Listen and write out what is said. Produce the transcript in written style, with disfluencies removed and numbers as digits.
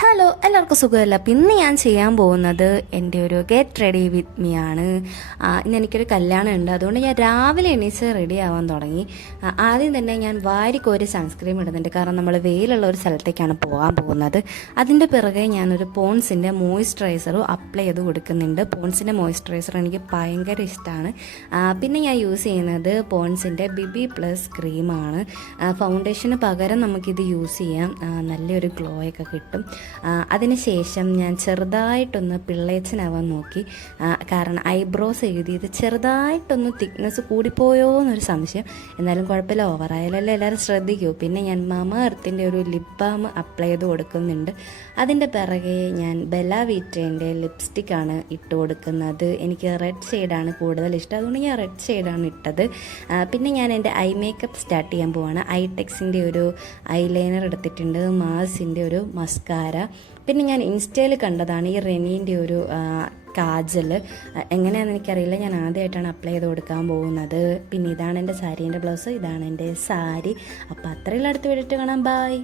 Hello, എല്ലാവർക്കും സുഖമല്ല. പിന്നെ ഞാൻ ചെയ്യാൻ പോകുന്നത് എൻ്റെ ഒരു ഗെറ്റ് റെഡി വിത്ത് മീ ആണ്. ഇന്ന് എനിക്കൊരു കല്യാണം ഉണ്ട്, അതുകൊണ്ട് ഞാൻ രാവിലെ എണീച്ച് റെഡി ആവാൻ തുടങ്ങി. ആദ്യം തന്നെ ഞാൻ വാരിക്കോരി സൺസ്ക്രീം ഇടുന്നുണ്ട്, കാരണം നമ്മൾ വെയിലുള്ള ഒരു സ്ഥലത്തേക്കാണ് പോകാൻ പോകുന്നത്. അതിൻ്റെ പിറകെ ഞാനൊരു പോൺസിൻ്റെ മോയ്സ്ചറൈസറും അപ്ലൈ ചെയ്ത് കൊടുക്കുന്നുണ്ട്. പോൺസിൻ്റെ മോയ്സ്ചറൈസർ എനിക്ക് ഭയങ്കര ഇഷ്ടമാണ്. പിന്നെ ഞാൻ യൂസ് ചെയ്യുന്നത് പോൺസിൻ്റെ ബിബി പ്ലസ് ക്രീമാണ്. ഫൗണ്ടേഷന് പകരം നമുക്കിത് യൂസ് ചെയ്യാം, നല്ലൊരു ഗ്ലോ ഒക്കെ കിട്ടും. അതിനുശേഷം ഞാൻ ചെറുതായിട്ടൊന്ന് പിള്ളേച്ചനാവാൻ നോക്കി, കാരണം ഐബ്രോസ് എഴുതിയത് ചെറുതായിട്ടൊന്ന് തിക്നെസ് കൂടിപ്പോയോ എന്നൊരു സംശയം. എന്നാലും കുഴപ്പമില്ല, ഓവറായാലല്ലേ എല്ലാവരും ശ്രദ്ധിക്കൂ. പിന്നെ ഞാൻ മമ എർത്തിൻ്റെ ഒരു ലിപ് ബാം അപ്ലൈ ചെയ്ത് കൊടുക്കുന്നുണ്ട്. അതിൻ്റെ പിറകെ ഞാൻ ബെല്ല വീറ്റേൻ്റെ ലിപ്സ്റ്റിക്കാണ് ഇട്ട് കൊടുക്കുന്നത്. എനിക്ക് റെഡ് ഷെയ്ഡാണ് കൂടുതൽ ഇഷ്ടം, അതുകൊണ്ട് ഞാൻ റെഡ് ഷെയ്ഡാണ് ഇട്ടത്. പിന്നെ ഞാൻ എൻ്റെ ഐ മേക്കപ്പ് സ്റ്റാർട്ട് ചെയ്യാൻ പോവാണ്. ഐടെക്സിൻ്റെ ഒരു ഐലൈനർ എടുത്തിട്ടുണ്ട്, മാസിൻ്റെ ഒരു മസ്കാര. പിന്നെ ഞാൻ ഇൻസ്റ്റയിൽ കണ്ടതാണ് ഈ റെനീൻ്റെ ഒരു കാജൽ. എങ്ങനെയാണെന്ന് എനിക്കറിയില്ല, ഞാൻ ആദ്യമായിട്ടാണ് അപ്ലൈ ചെയ്ത് കൊടുക്കാൻ പോകുന്നത്. പിന്നെ ഇതാണ് എൻ്റെ സാരീൻ്റെ ബ്ലൗസ്, ഇതാണ് എൻ്റെ സാരി. അപ്പോൾ അത്രയുള്ള അടുത്ത് വിട്ടിട്ട് കാണാം. ബൈ.